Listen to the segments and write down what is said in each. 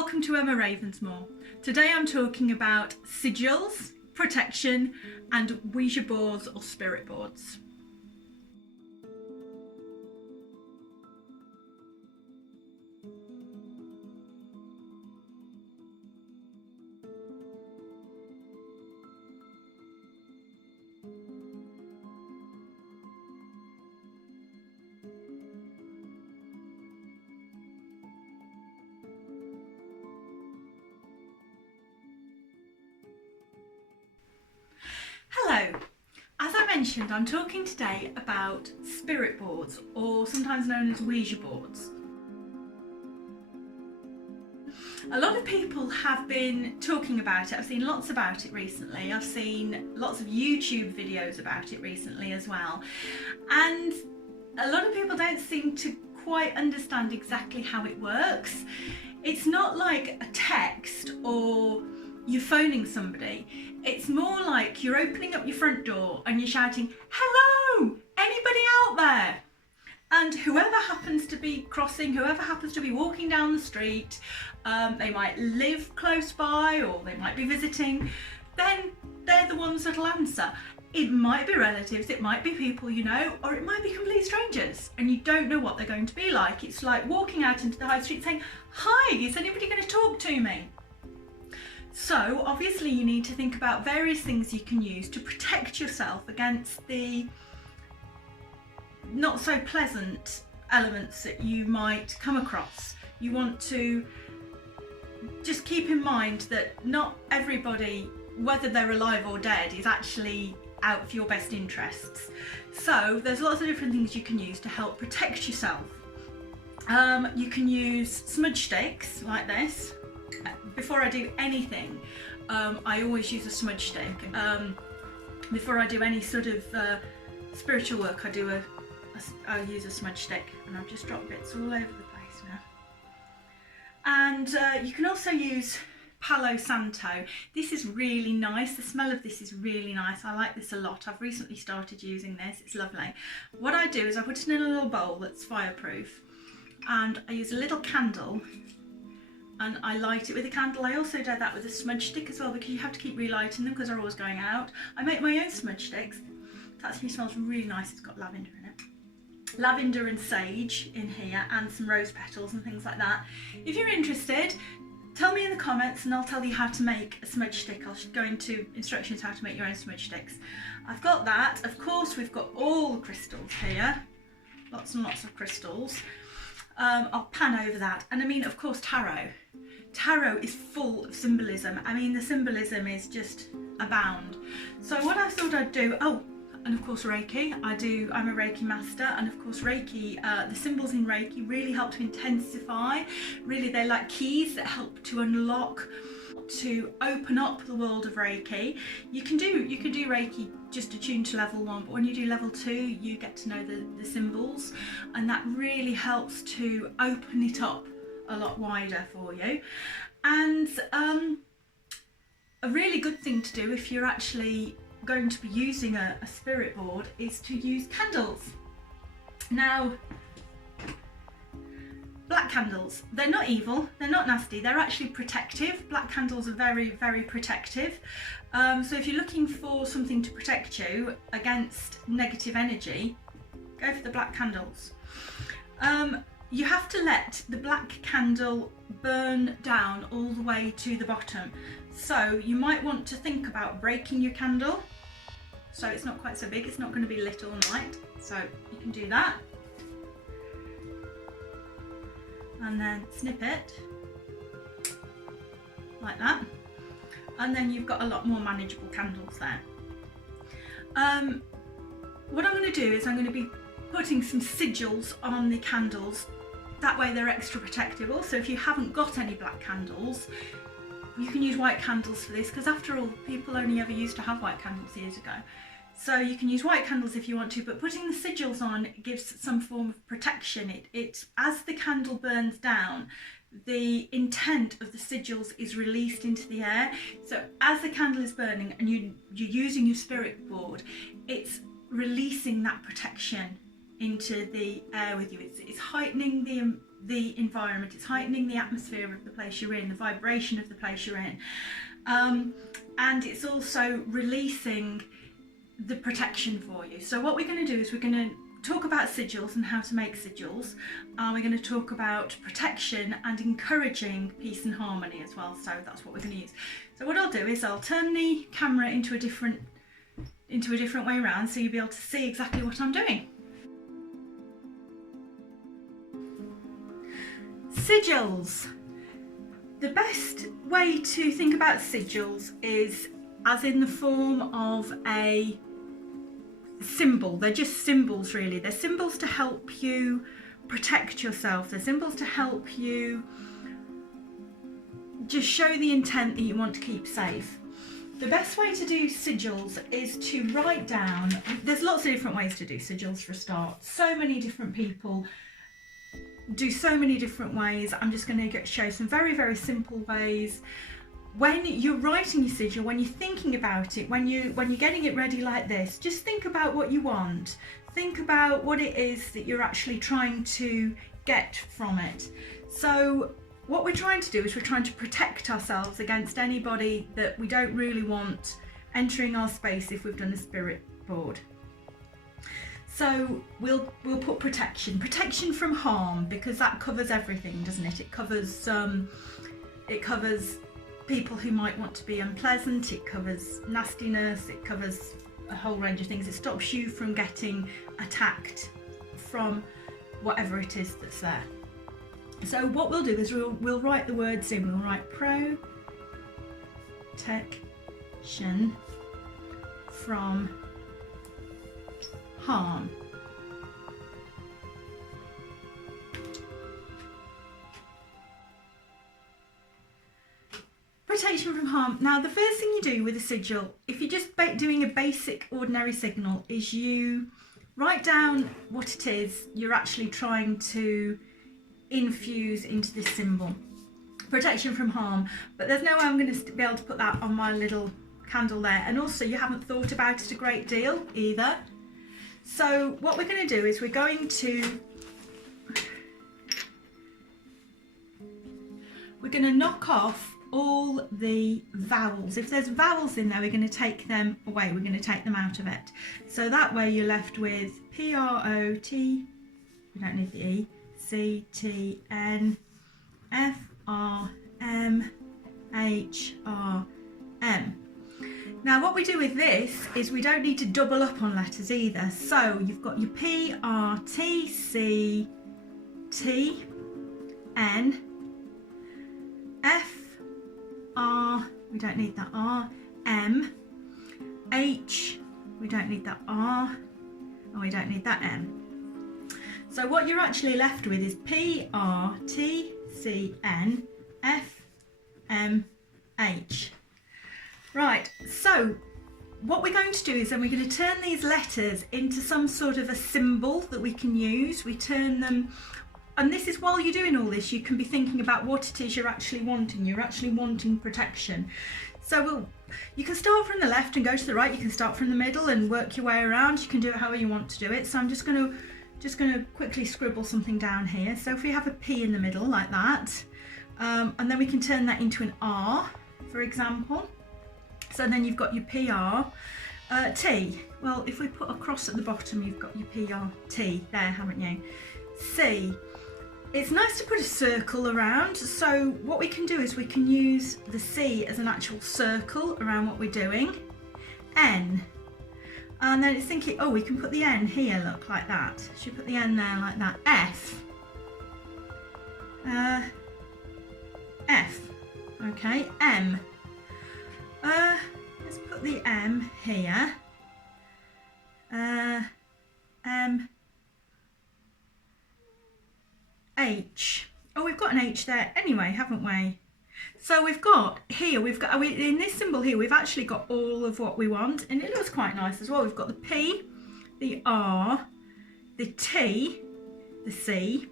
Welcome to Emma Ravensmore. Today I'm talking about sigils, protection and ouija boards or spirit boards. Hello, as I mentioned, I'm talking today about spirit boards, or sometimes known as ouija boards. A lot of people have been talking about it. I've seen lots about it recently. I've seen lots of YouTube videos about it recently as well. And a lot of people don't seem to quite understand exactly how it works. It's not like a text or you're phoning somebody. It's more like you're opening up your front door and you're shouting, "Hello, anybody out there?" And whoever happens to be crossing, whoever happens to be walking down the street, they might live close by or they might be visiting, then they're the ones that'll answer. It might be relatives, it might be people you know, or it might be complete strangers and you don't know what they're going to be like. It's like walking out into the high street saying, "Hi, is anybody going to talk to me?" So obviously you need to think about various things you can use to protect yourself against the not so pleasant elements that you might come across. You want to just keep in mind that not everybody, whether they're alive or dead, is actually out for your best interests. So there's lots of different things you can use to help protect yourself. You can use smudge sticks like this. Before I do anything, I always use a smudge stick. Before I do any sort of spiritual work, I use a smudge stick, and I've just dropped bits all over the place now. And you can also use Palo Santo. This is really nice. The smell of this is really nice. I like this a lot. I've recently started using this. It's lovely. What I do is I put it in a little bowl that's fireproof, and I use a little candle and I light it with a candle. I also do that with a smudge stick as well, because you have to keep relighting them because they're always going out. I make my own smudge sticks. It actually smells really nice. It's got lavender in it. Lavender and sage in here, and some rose petals and things like that. If you're interested, tell me in the comments and I'll tell you how to make a smudge stick. I'll go into instructions how to make your own smudge sticks. I've got that. Of course, we've got all the crystals here. Lots and lots of crystals. I'll pan over that. And I mean, of course, tarot. Tarot is full of symbolism. I mean, the symbolism is just abound. So what I thought I'd do, and of course Reiki. I'm a Reiki master, and of course Reiki, the symbols in Reiki really help to intensify. Really, they're like keys that help to unlock, to open up the world of Reiki. You can do Reiki just attuned to level 1, but when you do level 2, you get to know the symbols, and that really helps to open it up a lot wider for you. And a really good thing to do if you're actually going to be using a spirit board is to use candles. Now, black candles, they're not evil, they're not nasty, they're actually protective. Black candles are very, very protective. So if you're looking for something to protect you against negative energy, go for the black candles. You have to let the black candle burn down all the way to the bottom. So you might want to think about breaking your candle so it's not quite so big, it's not going to be lit all night. So you can do that. And then snip it like that, and then you've got a lot more manageable candles there. What I'm going to do is I'm going to be putting some sigils on the candles. That way they're extra protective. Also, if you haven't got any black candles, you can use white candles for this, because after all, people only ever used to have white candles years ago. So you can use white candles if you want to, but putting the sigils on gives some form of protection. It as the candle burns down, the intent of the sigils is released into the air. So as the candle is burning and you're using your spirit board, it's releasing that protection into the air with you. It's heightening the environment, it's heightening the atmosphere of the place you're in, the vibration of the place you're in, and it's also releasing the protection for you. So what we're going to do is we're going to talk about sigils and how to make sigils. We're going to talk about protection and encouraging peace and harmony as well, so that's what we're going to use. So what I'll do is I'll turn the camera into a different way around, so you'll be able to see exactly what I'm doing. Sigils. The best way to think about sigils is as in the form of a symbol. They're just symbols really. They're symbols to help you protect yourself. They're symbols to help you just show the intent that you want to keep safe. The best way to do sigils is to write down, there's lots of different ways to do sigils for a start. So many different people do so many different ways. I'm just going to show some very, very simple ways. When you're writing your sigil, when you're thinking about it, when you're getting it ready like this, just think about what you want. Think about what it is that you're actually trying to get from it. So what we're trying to do is we're trying to protect ourselves against anybody that we don't really want entering our space if we've done a spirit board. So we'll put protection from harm, because that covers everything, doesn't it? It covers people who might want to be unpleasant, it covers nastiness, it covers a whole range of things. It stops you from getting attacked from whatever it is that's there. So what we'll do is we'll write the words in. We'll write protection from harm. Protection from harm. Now the first thing you do with a sigil, if you're just doing a basic ordinary signal, is you write down what it is you're actually trying to infuse into this symbol. Protection from harm. But there's no way I'm going to be able to put that on my little candle there, and also you haven't thought about it a great deal either. So what we're going to do is we're going to knock off all the vowels. If there's vowels in there, we're going to take them away. We're going to take them out of it. So that way you're left with P-R-O-T, we don't need the E, C-T-N, F-R-M-H-R-M. Now what we do with this is we don't need to double up on letters either. So you've got your P, R, T, C, T, N, F, R, we don't need that R, M, H, we don't need that R, and we don't need that M. So what you're actually left with is P, R, T, C, N, F, M, H. Right, so what we're going to do is then we're going to turn these letters into some sort of a symbol that we can use. We turn them, and this is while you're doing all this, you can be thinking about what it is you're actually wanting. You're actually wanting protection. So you can start from the left and go to the right. You can start from the middle and work your way around. You can do it however you want to do it. So I'm just going to quickly scribble something down here. So if we have a P in the middle like that, and then we can turn that into an R, for example. So then you've got your PR, T. Well, if we put a cross at the bottom, you've got your PRT there, haven't you? C. It's nice to put a circle around. So what we can do is we can use the C as an actual circle around what we're doing. N. And then it's thinking, oh, we can put the N here, look, like that. Should we put the N there like that? F. F. Okay, M. Let's put the M here. M. H. Oh, we've got an H there anyway, haven't we? So we've got here, in this symbol here, we've actually got all of what we want, and it looks quite nice as well. We've got the P, the R, the T, the C,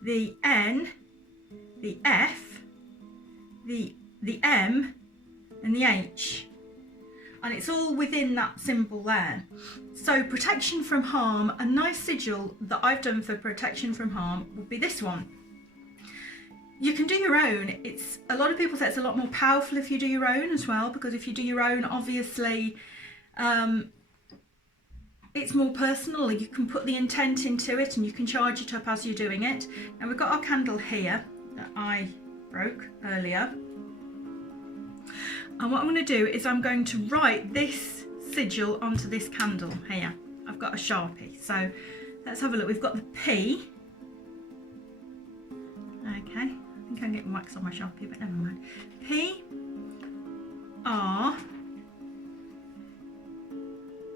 the N, the F, the M, and the H. and it's all within that symbol there. So protection from harm, a nice sigil that I've done for protection from harm would be this one. You can do your own. It's a lot of people say it's a lot more powerful if you do your own as well, because if you do your own, obviously it's more personal. You can put the intent into it and you can charge it up as you're doing it. And we've got our candle here that I broke earlier. And what I'm going to do is I'm going to write this sigil onto this candle here. I've got a Sharpie. So let's have a look. We've got the P. Okay, I think I'm getting wax on my Sharpie, but never mind. P, R,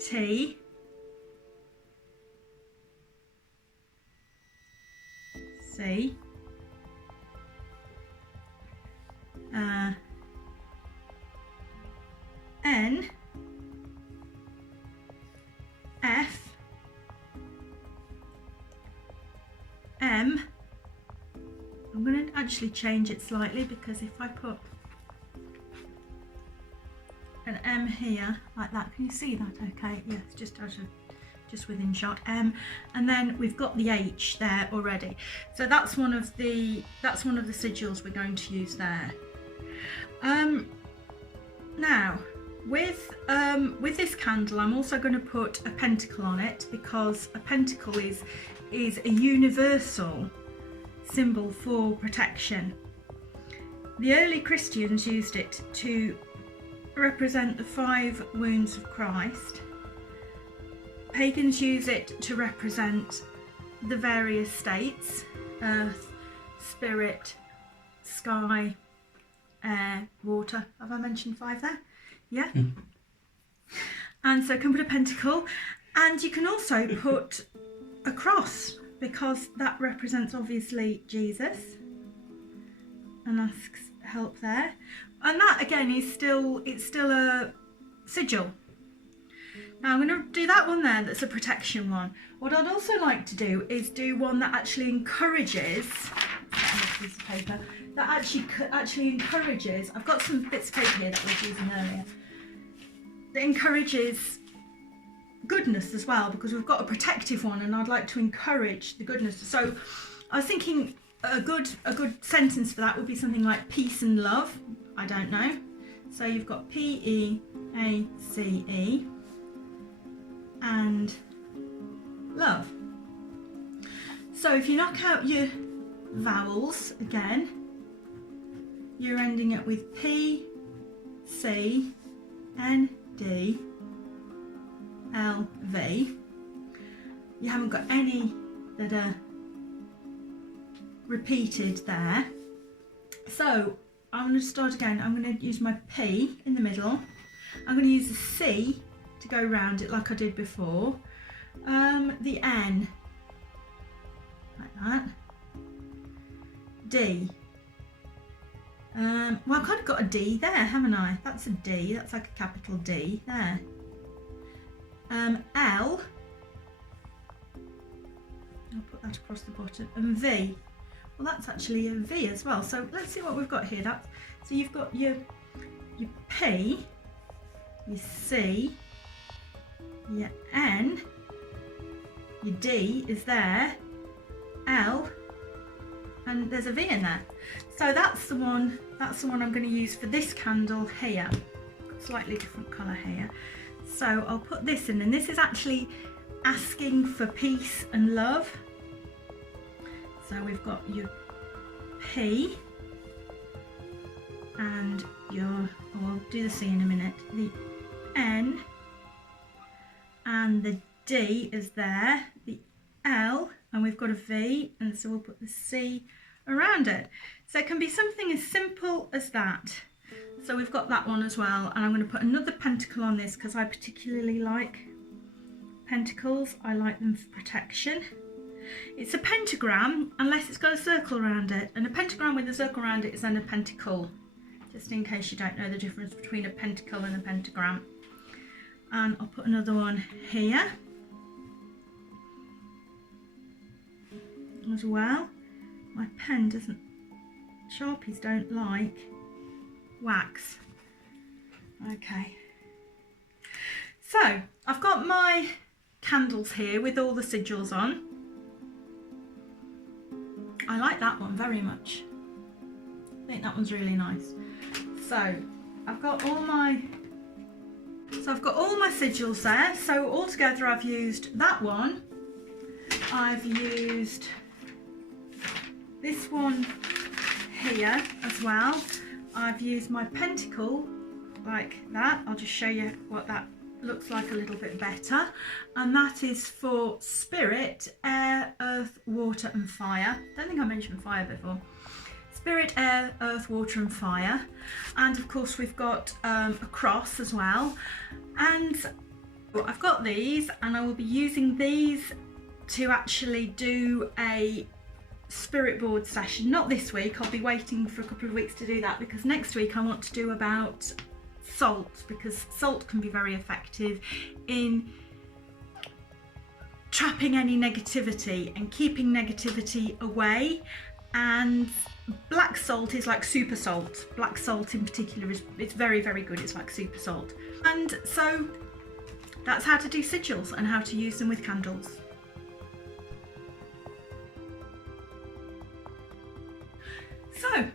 T, C, N, F, M. I'm going to actually change it slightly, because if I put an M here like that, can you see that? Okay, yes, just within shot. M, and then we've got the H there already. So that's one of the sigils we're going to use there. Now with this candle, I'm also going to put a pentacle on it, because a pentacle is a universal symbol for protection. The early Christians used it to represent the 5 wounds of Christ. Pagans use it to represent the various states: earth, spirit, sky, air, water. Have I mentioned 5 there? Yeah. And so you can put a pentacle, and you can also put a cross, because that represents obviously Jesus, and asks help there. And that again is still a sigil. Now I'm going to do that one there, that's a protection one. What I'd also like to do is do one that actually encourages, piece of paper, that actually encourages, I've got some bits of paper here that I was using earlier, that encourages goodness as well, because we've got a protective one and I'd like to encourage the goodness. So I was thinking a good sentence for that would be something like peace and love. I don't know. So you've got P-E-A-C-E and love. So if you knock out your vowels again, you're ending it with P, C, N, D, L, V. You haven't got any that are repeated there. So I'm going to start again. I'm going to use my P in the middle. I'm going to use the C to go around it like I did before. The N, like that. D. Well, I've kind of got a D there, haven't I? That's a D. That's like a capital D there. L. I'll put that across the bottom. And V. Well, that's actually a V as well. So let's see what we've got here. So you've got your P, your C, your N, your D is there, L, and there's a V in there. So that's the one I'm going to use for this candle here. Slightly different colour here. So I'll put this in, and this is actually asking for peace and love. So we've got your P and I'll do the C in a minute, the N, and the D is there, the L, and we've got a V, and so we'll put the C around it. So it can be something as simple as that. So we've got that one as well, and I'm going to put another pentacle on this because I particularly like pentacles. I like them for protection. It's a pentagram unless it's got a circle around it, and a pentagram with a circle around it is then a pentacle, just in case you don't know the difference between a pentacle and a pentagram. And I'll put another one here as well. My pen doesn't, Sharpies don't like wax. Okay, So I've got my candles here with all the sigils on. I like that one very much. I think that one's really nice. So I've got all my sigils there. So altogether I've used that one. I've used this one here as well. I've used my pentacle like that. I'll just show you what that looks like a little bit better. And that is for spirit, air, earth, water and fire. Don't think I mentioned fire before. Spirit, air, earth, water and fire. And of course we've got a cross as well. And I've got these, and I will be using these to actually do a spirit board session. Not this week, I'll be waiting for a couple of weeks to do that, because next week I want to do about salt, because salt can be very effective in trapping any negativity and keeping negativity away. And black salt is like super salt. Black salt in particular it's very, very good. It's like super salt. And so that's how to do sigils and how to use them with candles. So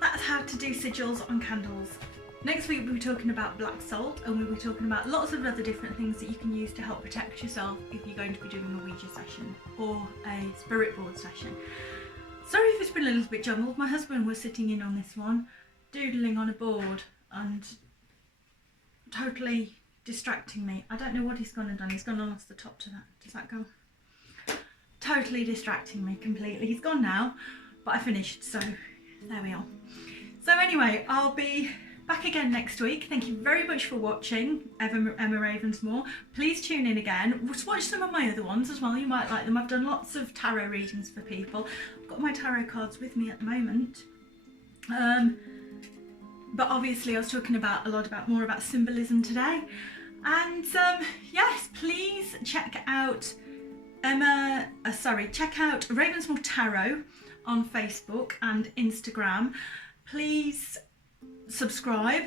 that's how to do sigils on candles. Next week we'll be talking about black salt, and we'll be talking about lots of other different things that you can use to help protect yourself if you're going to be doing a ouija session or a spirit board session. Sorry if it's been a little bit jumbled. My husband was sitting in on this one, doodling on a board and totally distracting me. I don't know what he's gone and done. He's gone and lost the top to that. Does that go? Totally distracting me completely. He's gone now, but I finished, so there we are. So anyway, I'll be back again next week. Thank you very much for watching Emma Ravensmore. Please tune in again. Watch some of my other ones as well. You might like them. I've done lots of tarot readings for people. I've got my tarot cards with me at the moment. But obviously I was talking more about symbolism today. And yes, please check out check out Ravensmore Tarot on Facebook and Instagram. Please subscribe.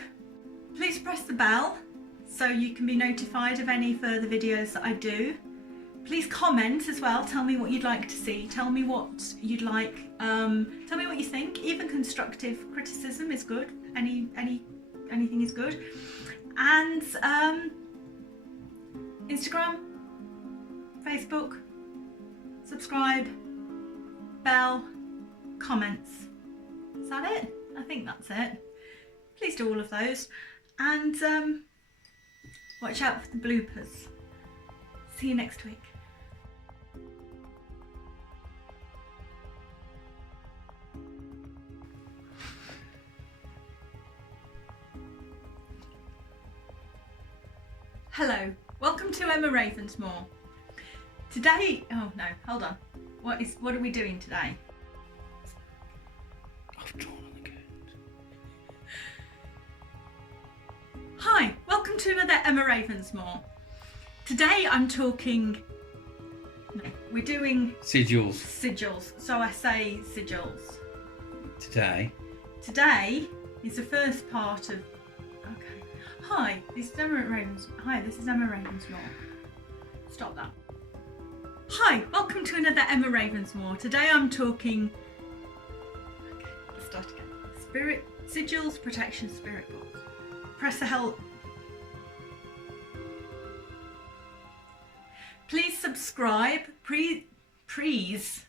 Please press the bell so you can be notified of any further videos that I do. Please comment as well. Tell me what you'd like to see. Tell me what you'd like. Tell me what you think. Even constructive criticism is good. Anything is good. And Instagram, Facebook, subscribe, bell, comments. Is that it? I think that's it. Please do all of those, and watch out for the bloopers. See you next week. Hello, welcome to Emma Ravensmore. Today, oh no, hold on. What are we doing today? I've drawn on the curtains. Hi, welcome to another Emma Ravensmore. Today we're doing sigils, so I say sigils. Today is the first part of, okay. Hi, this is Emma Ravensmore. Stop that. Hi, welcome to another Emma Ravensmore. Today I'm talking, okay, let's start again. Sigils, protection, spirit box. Press the hell. Please subscribe. Please